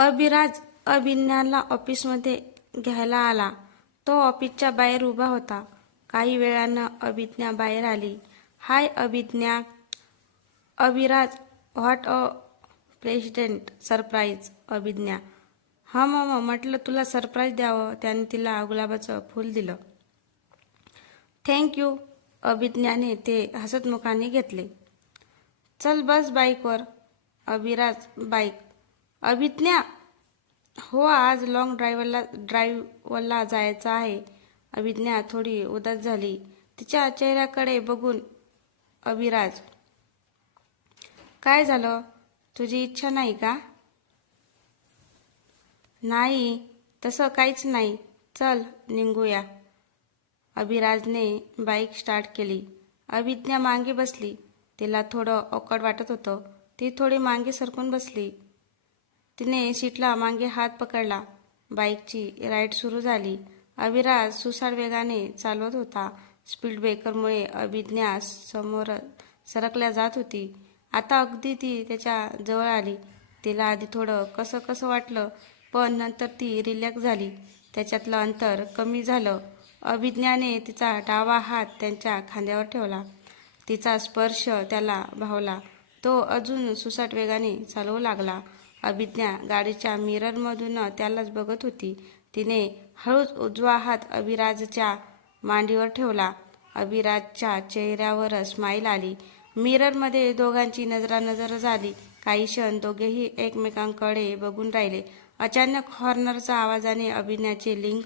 अभिराज अभिज्ञाला ऑफिसमध्ये घ्यायला आला. तो ऑफिसच्या बाहेर उभा होता. काही वेळानं अभिज्ञा बाहेर आली. Hi Abhigya. Abhiraj, what a present surprise. Abhigya, हा मामा, म्हटलं तुला सरप्राईज द्यावं. त्याने तिला गुलाबाचं फूल दिलं. Thank you. अभिज्ञाने ते हसतमुखाने घेतले. चल बस बाईकवर. अभिराज बाईक. अभिज्ञा, हो, आज लॉंग ड्राईव्हला जायचं आहे. अभिज्ञा थोडी उदास झाली. तिच्या चेहऱ्याकडे बघून अभिराज, काय झालं? तुझी इच्छा नाही का? नाही, तसं काहीच नाही. चल निघूया. अभिराजने बाईक स्टार्ट केली. अभिज्ञा मागे बसली. तिला थोडं ऑकवर्ड वाटत होतं. ती थोडी मागे सरकून बसली. तिने सीटला मागे हात पकडला. बाईकची राईड सुरू झाली. अभिराज सुसाट वेगाने चालवत होता. स्पीड ब्रेकरमुळे अभिज्ञा समोर सरकल्या जात होती. आता अगदी ती त्याच्या जवळ आली. तिला आधी थोडं कसं कसं वाटलं, पण नंतर ती रिलॅक्स झाली. त्याच्यातलं अंतर कमी झालं. अभिज्ञाने तिचा डावा हात त्यांच्या खांद्यावर ठेवला. तिचा स्पर्श त्याला भावला. तो अजून सुसाट वेगाने चालवू लागला. अभिज्ञा गाडीच्या मिररमधून त्यालाच बघत होती. तिने हळूच उजवा हात अभिराजच्या मांडीवर ठेवला. अभिराजच्या चेहऱ्यावर स्माईल आली. मिररमध्ये दोघांची नजरानजर झाली. काही क्षण दोघेही एकमेकांकडे बघून राहिले. अचानक हॉर्नरच्या आवाजाने अभिज्ञाचे लिंक